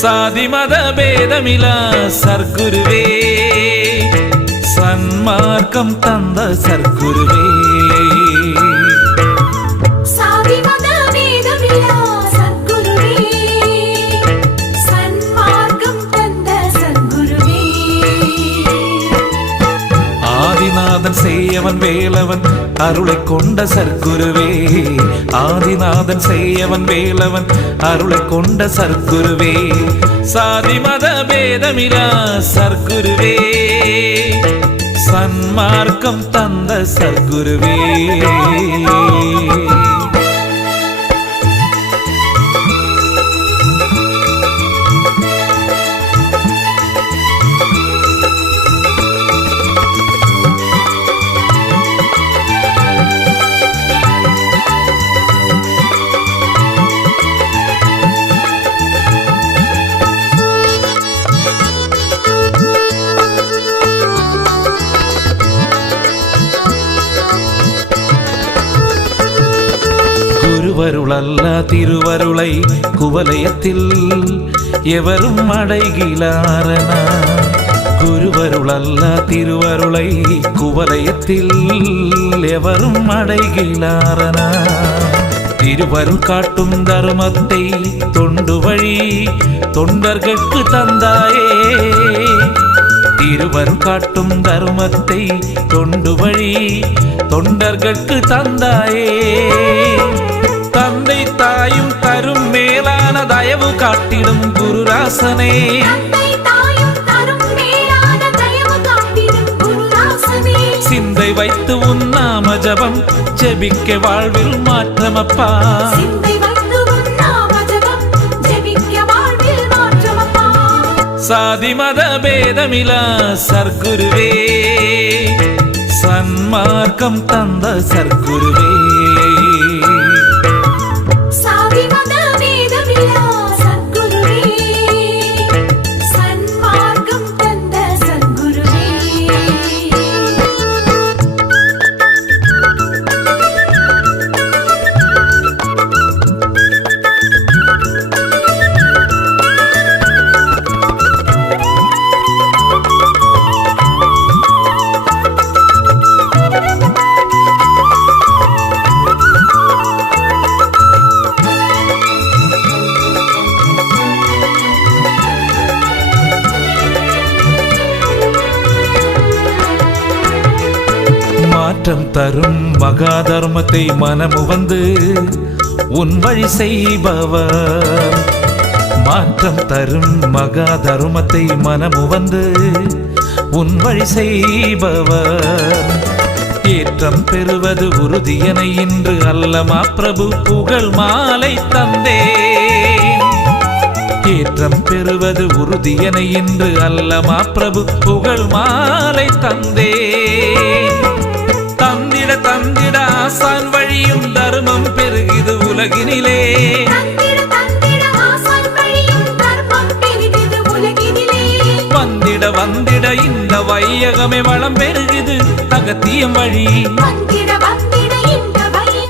சாதி மத பேதமிலா சர்க்குருவே சன்மார்க்கம் தந்த சர்க்குருவே சாதி மத பேதமிலா சர்க்குருவே சன்மார்க்கம் தந்த சர்க்குருவே ஆதிநாதன் செய்யவன் வேலவன் அருளை கொண்ட சர்க்குருவே ஆதிநாதன் செய்யவன் வேலவன் அருளை கொண்ட சர்க்குருவே சாதி மத பேதமிலா சர்க்குருவே சன்மார்க்கம் தந்த சர்க்குருவே குருவருளல்ல திருவருளை குவலயத்தில் எவரும் அடைகிலாரனா குருவருளல்ல திருவருளை குவலயத்தில் எவரும் அடைகிலாரனா திருவருள் காட்டும் தர்மத்தை தொண்டு வழி தொண்டர்களுக்கு தந்தாயே திருவருள் காட்டும் தர்மத்தை தொண்டு வழி தொண்டர்களுக்கு தந்தாயே தந்தை தாயும் தரும் மேலான தயவு காட்டிடும் குருராசனே சிந்தை வைத்து உன் நாம ஜபம் ஜெபிக்க வாழ்வில் மாற்றமப்பா சாதி மத பேதமிலா சர்க்குருவே சன்மார்க்கம் தந்த சர்க்குருவே மாற்றம் தரும் மகா தர்மத்தை மனமு வந்து உன் வழி செய்பவர் மாற்றம் தரும் மகா தர்மத்தை மனமு வந்து உன் வழி செய்பவர் ஏற்றம் பெறுவது உறுதியென இன்று அல்லமா பிரபு புகழ் மாலை தந்தேன் ஏற்றம் பெறுவது உறுதியென இன்று அல்லமா பிரபு புகழ் மாலை தந்தேன் தந்திட தந்திட ஆசான் வழியும் தர்மம் பெருகிது உலகினிலே வந்திட வந்திட இந்த வையகமே வளம் பெருகிது அகத்தியம் வழி